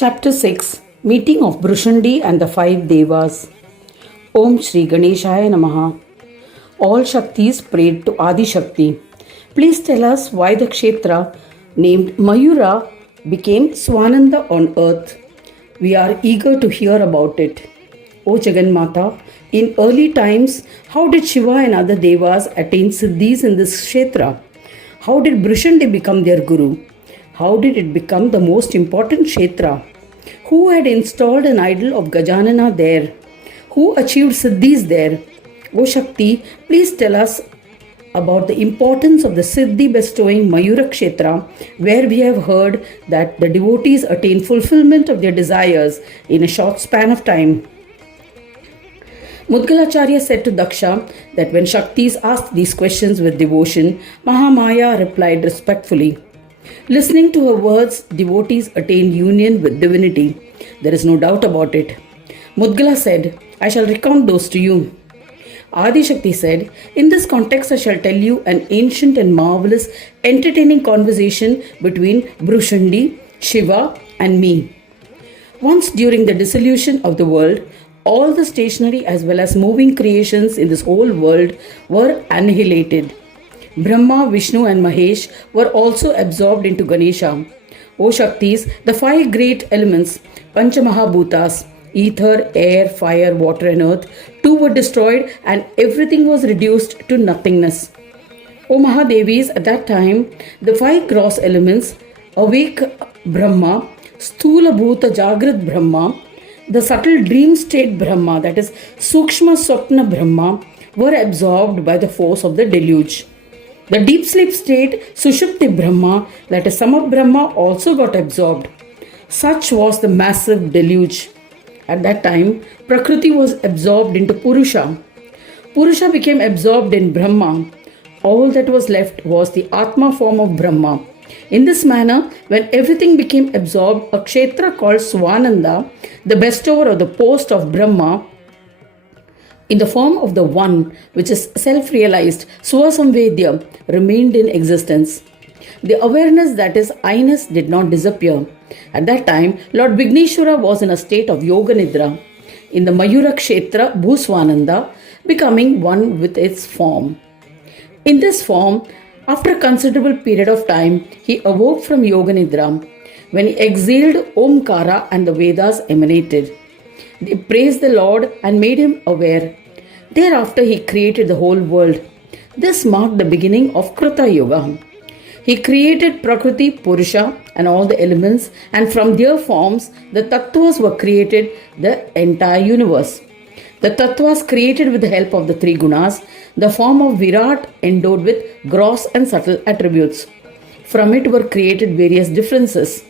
Chapter 6 Meeting of Brushundi and the Five Devas. Om Shri Ganeshaya Namaha. All Shaktis prayed to Adi Shakti. Please tell us why the Kshetra named Mayura became Swananda on earth. We are eager to hear about it. O Jagannatha, in early times, how did Shiva and other Devas attain Siddhis in this Kshetra? How did Brushundi become their Guru? How did it become the most important Kshetra? Who had installed an idol of Gajanana there? Who achieved Siddhis there? O Shakti, please tell us about the importance of the Siddhi bestowing Mayura Kshetra, where we have heard that the devotees attain fulfillment of their desires in a short span of time. Mudgalacharya said to Daksha that when Shaktis asked these questions with devotion, Mahamaya replied respectfully. Listening to her words, devotees attain union with divinity. There is no doubt about it. Mudgala said, I shall recount those to you. Adi Shakti said, in this context I shall tell you an ancient and marvelous, entertaining conversation between Brushundi, Shiva and me. Once during the dissolution of the world, all the stationary as well as moving creations in this whole world were annihilated. Brahma, Vishnu and Mahesh were also absorbed into Ganesha. O Shaktis, the five great elements, Panchamahabhutas, ether, air, fire, water and earth, two were destroyed and everything was reduced to nothingness. O Mahadevis, at that time, the five gross elements, awake Brahma, Sthula Bhuta Jagrat Brahma, the subtle dream state Brahma, that is Sukshma Swapna Brahma, were absorbed by the force of the deluge. The deep sleep state, Sushupti Brahma, that is Sama Brahma, also got absorbed. Such was the massive deluge. At that time, Prakriti was absorbed into Purusha. Purusha became absorbed in Brahma. All that was left was the Atma form of Brahma. In this manner, when everything became absorbed, a Kshetra called Swananda, the bestower of the post of Brahma, in the form of the One, which is self-realized, Swasamvedya, remained in existence. The awareness, that is I-ness, did not disappear. At that time, Lord Vigneshwara was in a state of Yoga Nidra, in the Mayura Kshetra Bhuswananda, becoming one with its form. In this form, after a considerable period of time, he awoke from Yoga Nidra. When he exhaled, Omkara and the Vedas emanated. They praised the Lord and made him aware. Thereafter he created the whole world. This marked the beginning of Krita Yoga. He created Prakriti, Purusha and all the elements, and from their forms the Tattvas were created, the entire universe. The Tattvas created with the help of the three gunas, the form of Virat endowed with gross and subtle attributes. From it were created various differences.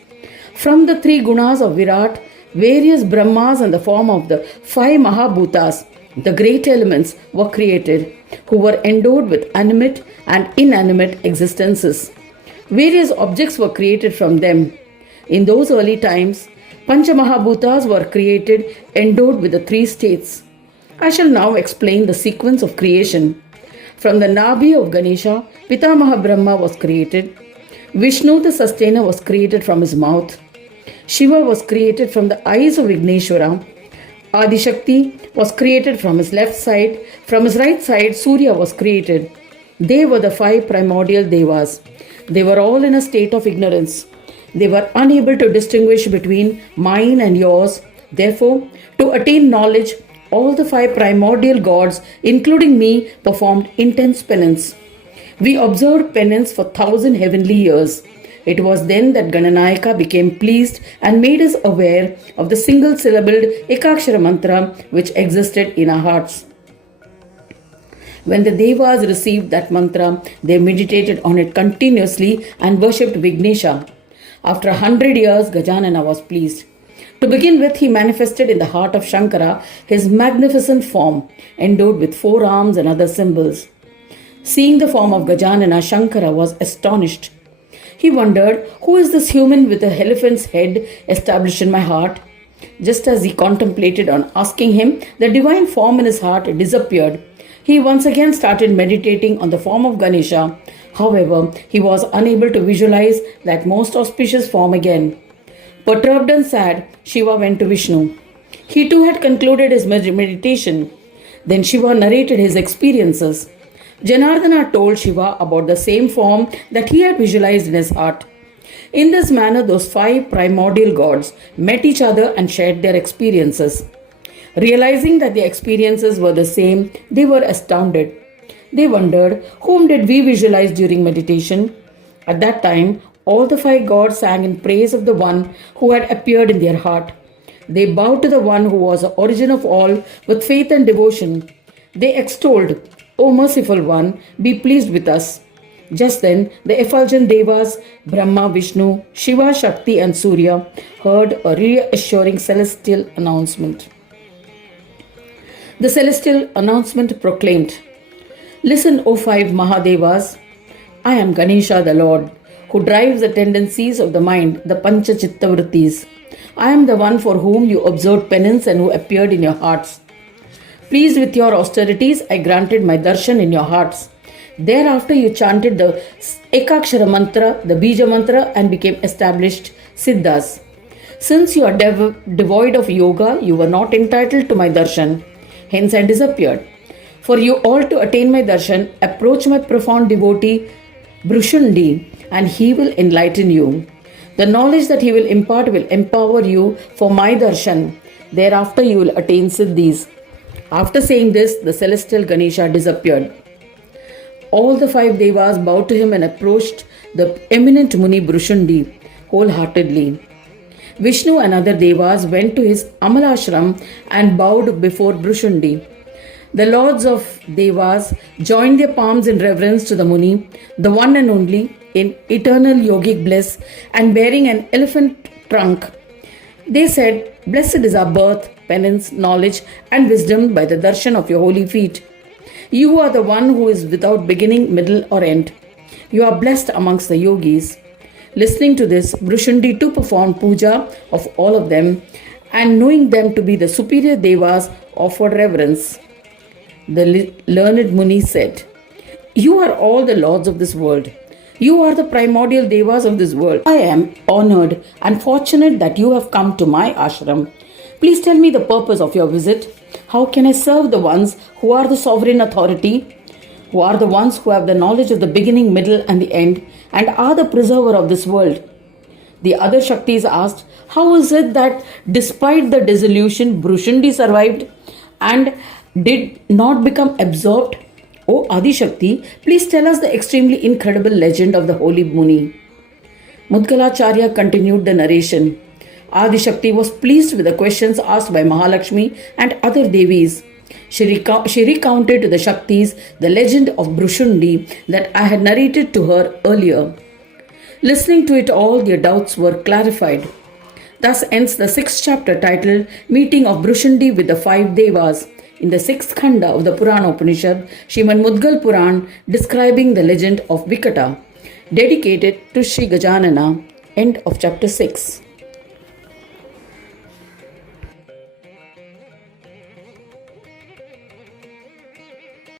From the three gunas of Virat, various Brahmas and the form of the five Mahabhutas, the great elements, were created, who were endowed with animate and inanimate existences. Various objects were created from them. In those early times, Panchamahabhutas were created, endowed with the three states. I shall now explain the sequence of creation. From the Nabhi of Ganesha, Pitamaha Brahma was created. Vishnu, the sustainer, was created from his mouth. Shiva was created from the eyes of Vigneshwara. Adi Shakti was created from his left side. From his right side, Surya was created. They were the five primordial Devas. They were all in a state of ignorance. They were unable to distinguish between mine and yours. Therefore, to attain knowledge, all the five primordial gods, including me, performed intense penance. We observed penance for 1,000 heavenly years. It was then that Gananayaka became pleased and made us aware of the single-syllabled Ekakshara mantra which existed in our hearts. When the Devas received that mantra, they meditated on it continuously and worshipped Vignesha. After 100 years, Gajanana was pleased. To begin with, he manifested in the heart of Shankara his magnificent form, endowed with 4 arms and other symbols. Seeing the form of Gajanana, Shankara was astonished. He wondered, who is this human with a elephant's head established in my heart? Just as he contemplated on asking him, the divine form in his heart disappeared. He once again started meditating on the form of Ganesha. However, he was unable to visualize that most auspicious form again. Perturbed and sad, Shiva went to Vishnu. He too had concluded his meditation. Then Shiva narrated his experiences. Janardana told Shiva about the same form that he had visualized in his heart. In this manner, those 5 primordial gods met each other and shared their experiences. Realizing that the experiences were the same, they were astounded. They wondered, whom did we visualize during meditation? At that time, all the 5 gods sang in praise of the one who had appeared in their heart. They bowed to the one who was the origin of all with faith and devotion. They extolled, O merciful one, be pleased with us. Just then, the effulgent Devas, Brahma, Vishnu, Shiva, Shakti and Surya heard a reassuring celestial announcement. The celestial announcement proclaimed, Listen, O 5 Mahadevas, I am Ganesha the Lord, who drives the tendencies of the mind, the Pancha Chitta Vrittis. I am the one for whom you observed penance and who appeared in your hearts. Pleased with your austerities, I granted my darshan in your hearts. Thereafter you chanted the Ekakshara mantra, the Bija mantra, and became established Siddhas. Since you are devoid of yoga, you were not entitled to my darshan. Hence I disappeared. For you all to attain my darshan, approach my profound devotee Brushundi, and he will enlighten you. The knowledge that he will impart will empower you for my darshan. Thereafter you will attain siddhis. After saying this, the celestial Ganesha disappeared. All the 5 Devas bowed to him and approached the eminent Muni Brushundi wholeheartedly. Vishnu and other Devas went to his Amalashram and bowed before Brushundi. The lords of Devas joined their palms in reverence to the Muni, the one and only, in eternal yogic bliss, and bearing an elephant trunk. They said, Blessed is our birth, penance, knowledge, and wisdom by the darshan of your holy feet. You are the one who is without beginning, middle, or end. You are blessed amongst the yogis. Listening to this, Brushundi too performed puja of all of them, and knowing them to be the superior Devas, offered reverence. The learned Muni said, You are all the lords of this world. You are the primordial Devas of this world. I am honored and fortunate that you have come to my ashram. Please tell me the purpose of your visit. How can I serve the ones who are the sovereign authority, who are the ones who have the knowledge of the beginning, middle, and the end, and are the preserver of this world? The other Shaktis asked, How is it that despite the dissolution, Brushundi survived and did not become absorbed? O Adi Shakti, please tell us the extremely incredible legend of the holy Muni. Mudgalacharya continued the narration. Adi Shakti was pleased with the questions asked by Mahalakshmi and other Devis. She recounted to the Shaktis the legend of Brushundi that I had narrated to her earlier. Listening to it all, their doubts were clarified. Thus ends the 6th chapter titled Meeting of Brushundi with the 5 Devas in the 6th Khanda of the Purana Upanishad, Srimad Mudgal Puran, describing the legend of Vikata, dedicated to Sri Gajanana. End of chapter 6.